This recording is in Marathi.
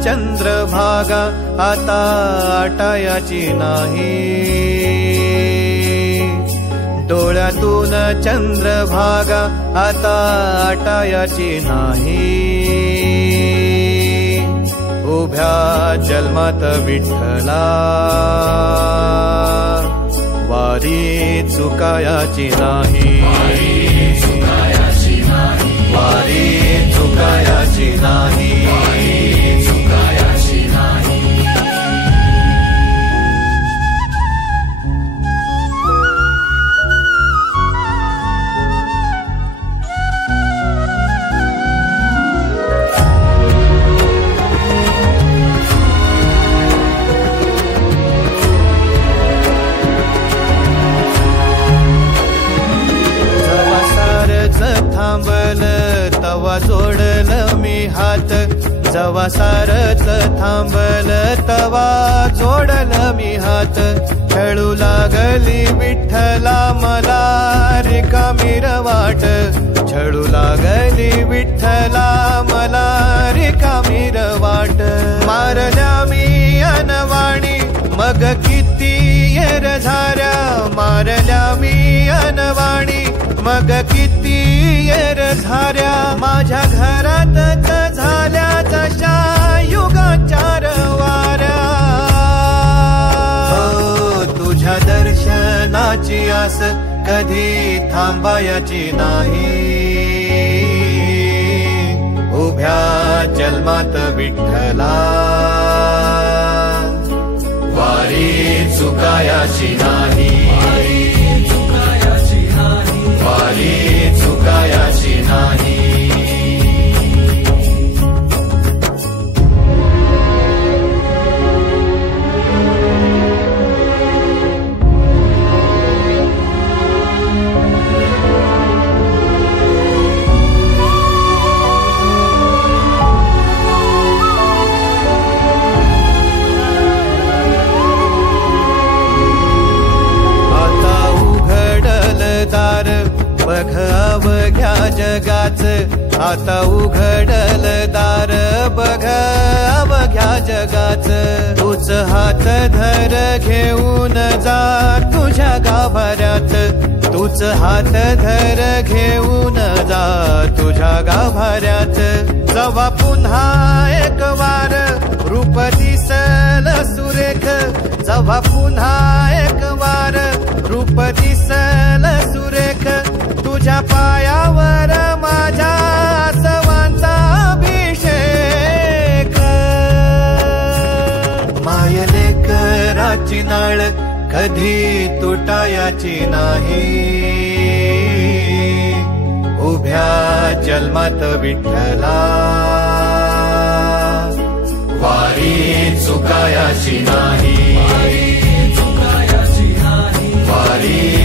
चंद्रभागा आता आटायाची नाही, डोळ्यातून चंद्रभागा आता आटायाची नाही। उभ्या जन्मात विठ्ठला वारी चुकायाची नाही, वारी चुकायाची नाही। थांबल तवा जोडल मी हात, जवा सारच थांबल तवा जोडल मी हात। खेळू लागली विठ्ठला मला रिकामी वाट, छळू लागली विठ्ठला मला रिकामी वाट। मारल्या मी अनवाणी मग किती येर झाऱ्या, मारल्या मी अनवाणी मग किती येर झाऱ्या। माझ्या घरातच झाल्या जशा युगाचार वाऱ्या। हो तुझ्या दर्शनाची आस कधी थांबायची नाही, उभ्या जन्मात विठ्ठला वारी चुकायाची नाही, वारी चुकायाची नाही। बघ अवघ्या जगाच, आता उघडल दार बघ अवघ्या जगाच। तूच हात धर घेऊन जा तुझ्या गाभाऱ्यात, तूच हात धर घेऊन जा तुझ्या गाभाऱ्यात। जवा पुन्हा एक वार रूप दिसल सुरेख, जवा पुन्हा एक वार रूप दिसल सुरेख। तुझ्या पायावर माझ्या आसवांचा अभिषेक। मायलेकराची नाळ कधी तुटायाची नाही, उभ्या जन्मात विठ्ठला वारी चुकायाची नाही, वारी